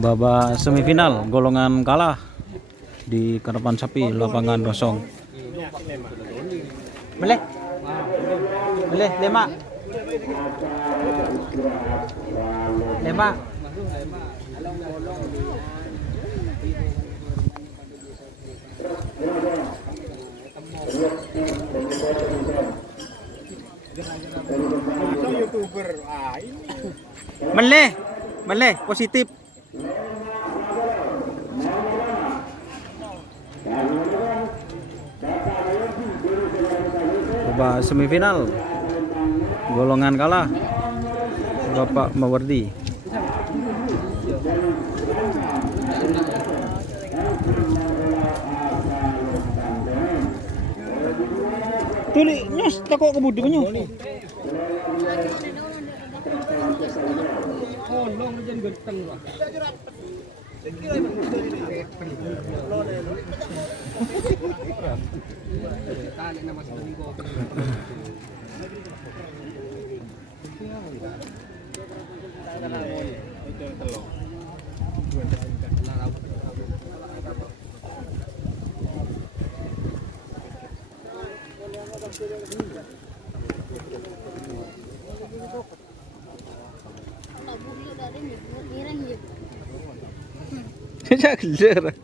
Babak semifinal golongan kalah di Karapan Sapi lapangan kosong. Boleh? Boleh 5. 5. YouTuber. Meleh positif. Babak semifinal golongan kalah Bapak Mawardi. Tuli nyos takok kebudi penyu. Kolong jen genteng, Pak. Sejak gelar.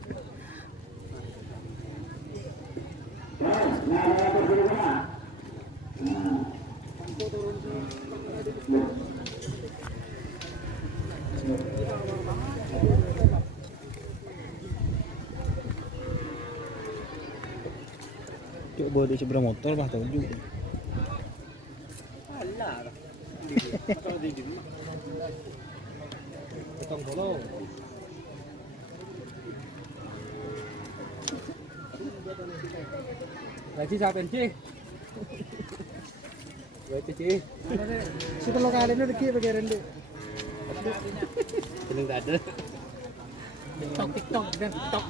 Coba di seberang motor bah tahu juga. Alah. Kalau di sini. Potong bolong. Lagi siapa sih? Lagi sih. Situ lokalnya lagi pakai rendah. Belum ada. TikTok dan TikTok.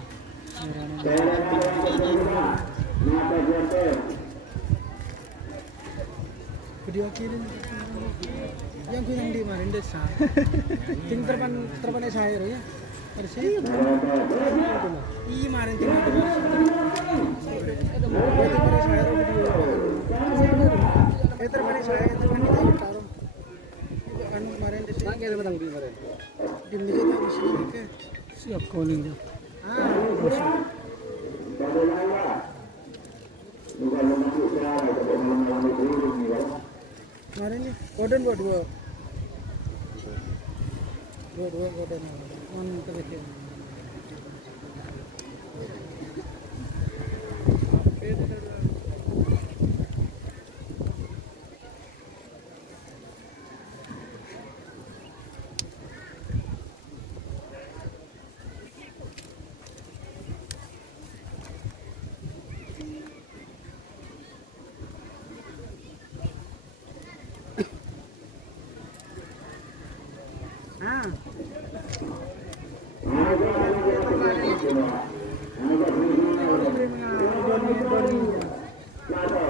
Video kirim yang kuning di mana desa. Ting terpan saya ya. Ada sih. Iya marin ting berarti pada saya video. Terpan saya terpan kita taruh. Kan kemarin di sini. Nak kira batang di kemarin. Di sini di sini ke. Siap kuning. Kemarin nih, golden dua. Dua golden. Mantap itu.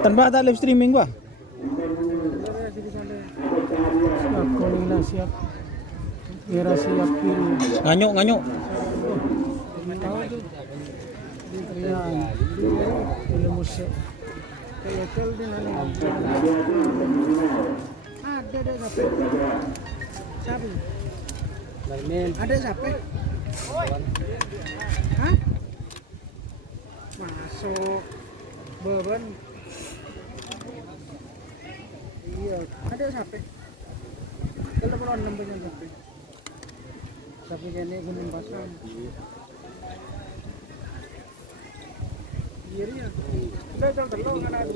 Tanpa ada live streaming bah. Siap kuning lah siap. Merah siap kiri. Nganyuk. Tahu tuh. Iya. Ini musik. Kayak di mana? Ada siapa? Siapa? Darmin. Ada siapa? Hah? Masuk beban. Iya, ada siapa? Telepon nomornya siapa? Siapa ini Gunung Pasang? Iya ya. Udah jangan terlalu kan ada.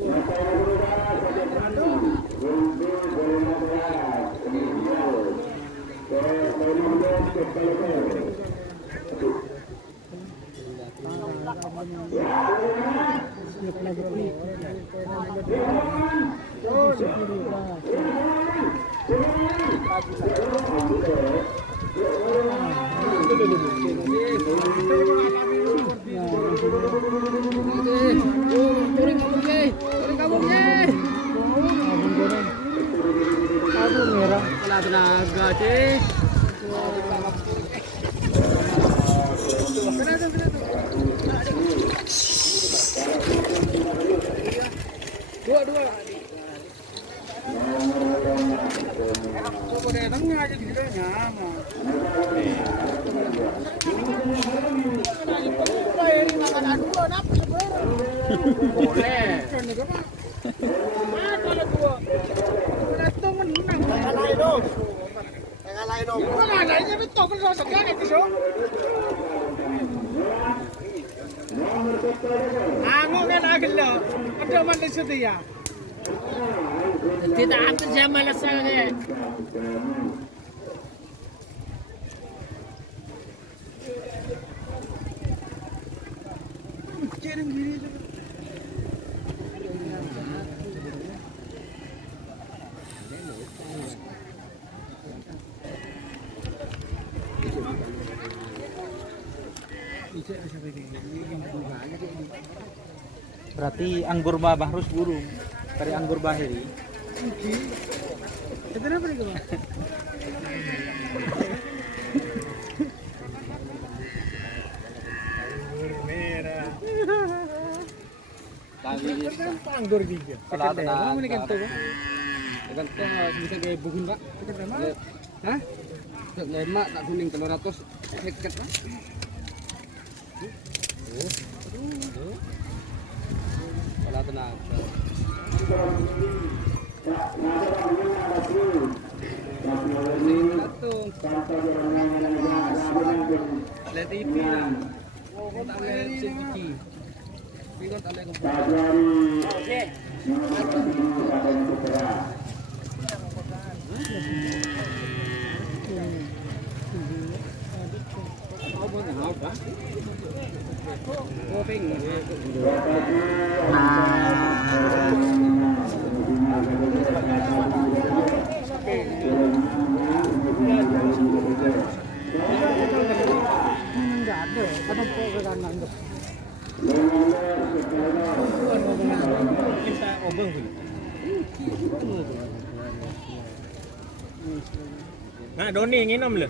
Aduh. Siap lagi nih. Oh, Tenaga, Cik. Boleh. Tidak ada zaman asalnya. Berarti anggur bah harus burung. Dari anggur bahiri. Itu apa nih Bang? Anggur juga. Kalau ada Kamu ini kan tuh. kan bisa kayak bukin pak. Hah? Lemak tak kuning 300 heket pak. Kalau tenang. Lihat TV lah. Oh, tak lihat CCTV. Ini tak lihat komputer. Enggak ada. Ada po ke kanan tuh. Kita obeng dulu. Nah, Doni nginom lho.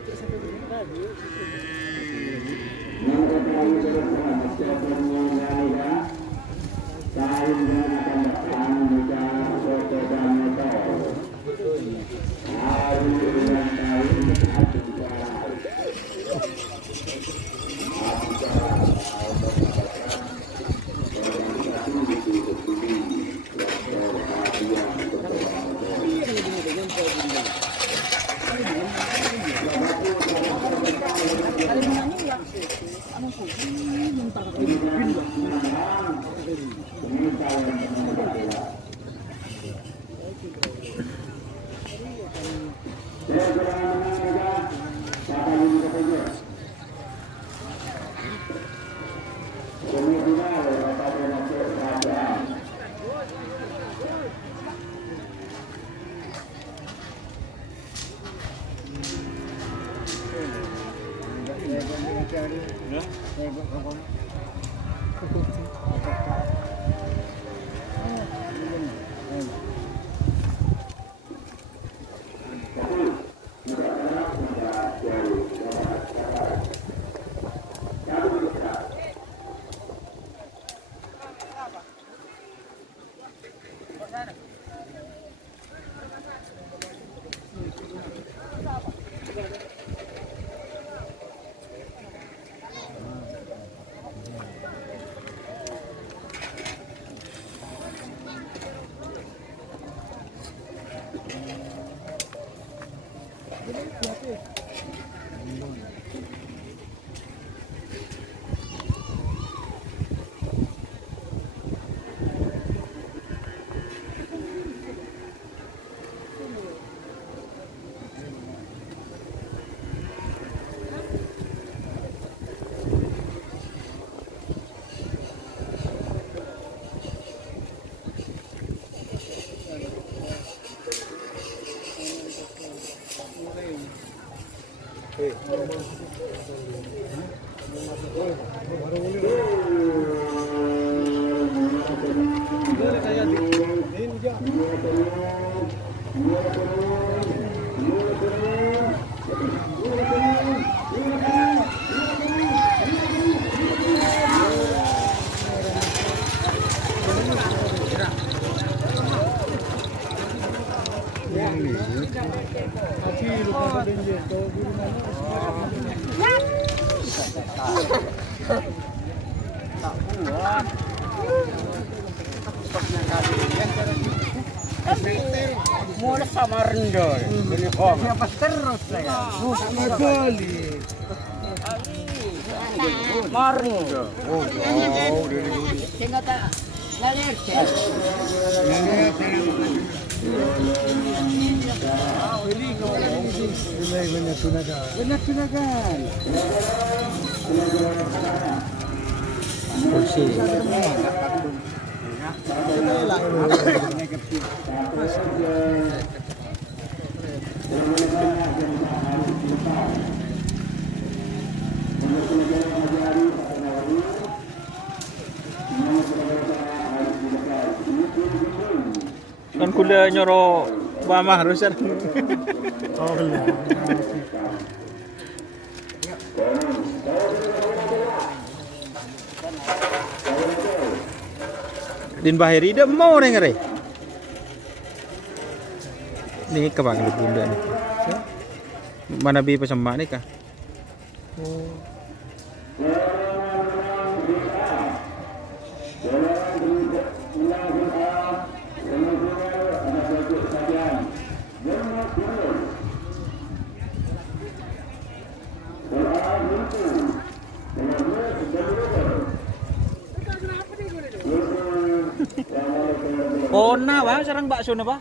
Tapi lupa ada dia, kalau di rumah Tak buat. Stoknya kali ini mulai sama rendah. Ini kok. Siapa terus saya? Sama bali. Maring. Oh, jauh dari Tengok tak lalir. Benar tunagan. benar tunagan. Kursi. Kan kuda nyoro mama harus kan. Oh, benar. Din Bahiri dah mau orang ngere. Ni kebang di bunda ni. Mana bi pesemak ni kah? Oh. Oh, na ba? Sarang bakso na ba?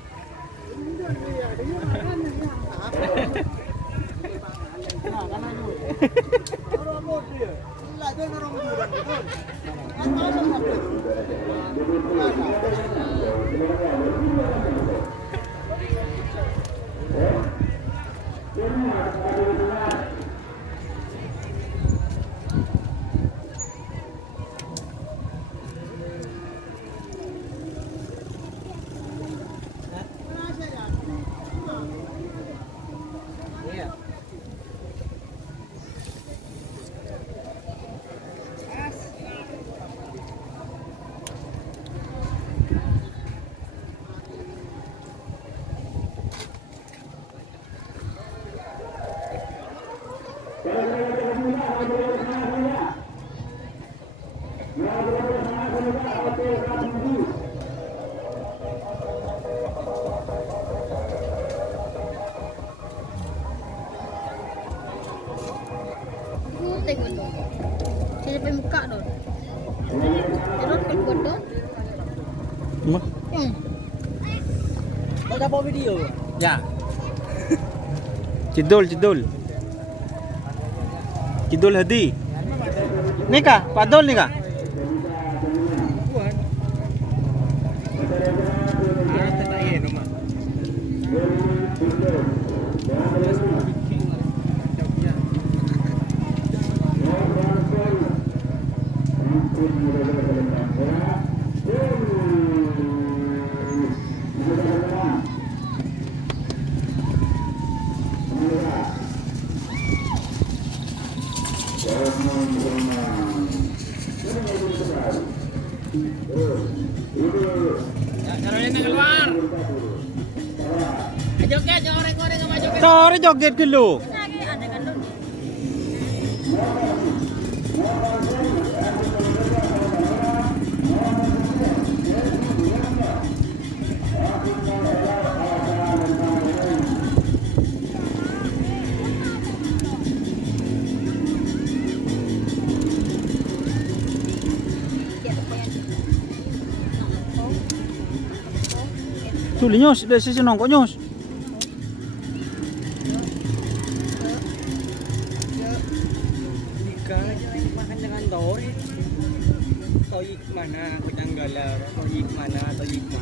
Tengok tu. Saya sampai muka tu. Terus keluar tu. Mah. Kau dah buat video? Ya. Cidul, cidul. Cidul Hadi. Ni kah? Padol ni kah? Joget, orang-orang sama joget. Tore joget ke lu. Lagi ada kan tu. Tuli nyos, dari sisi nongkok nyos. Makan dengan doi. Toyik mana? Kejanggalan. Toyik mana? Toyik mana?